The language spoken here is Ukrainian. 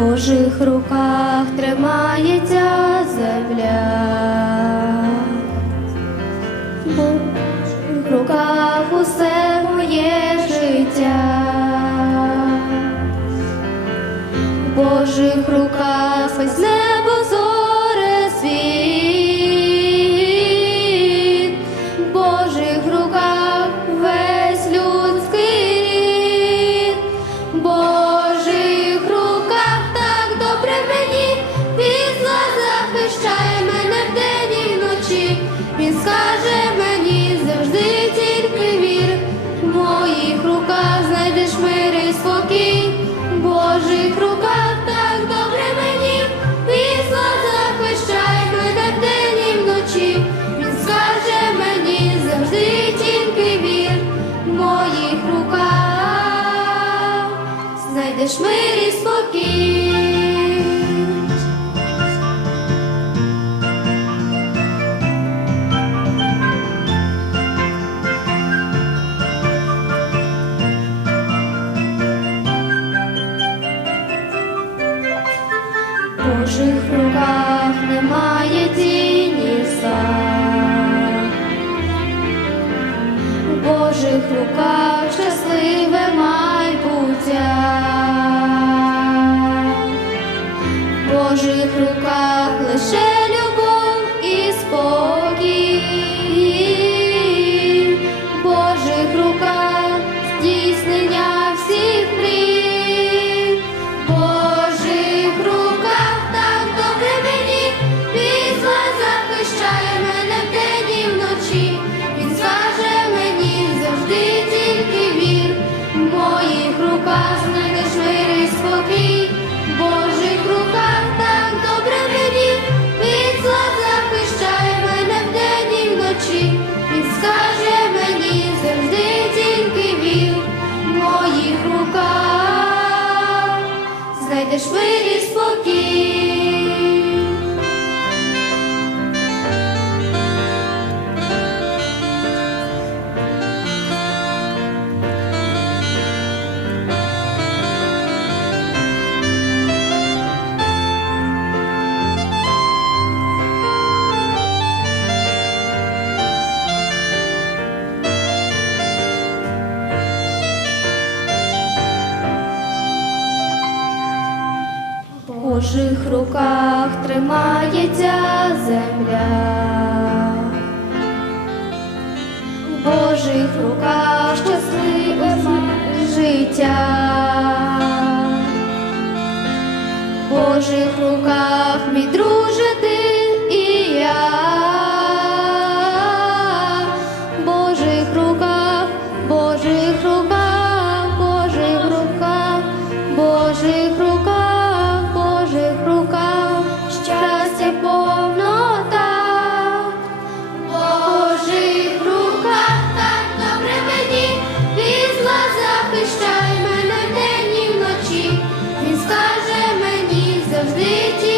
Божих руках тримається земля, в руках усе моє життя, в Божих руках. знайдеш мир і спокій. В Божих руках немає тіні сам, в Божих руках щасливе майбуття. share. твоїх руках, знайдеш мир спокій. Божих руках тримається земля, в Божих руках. to be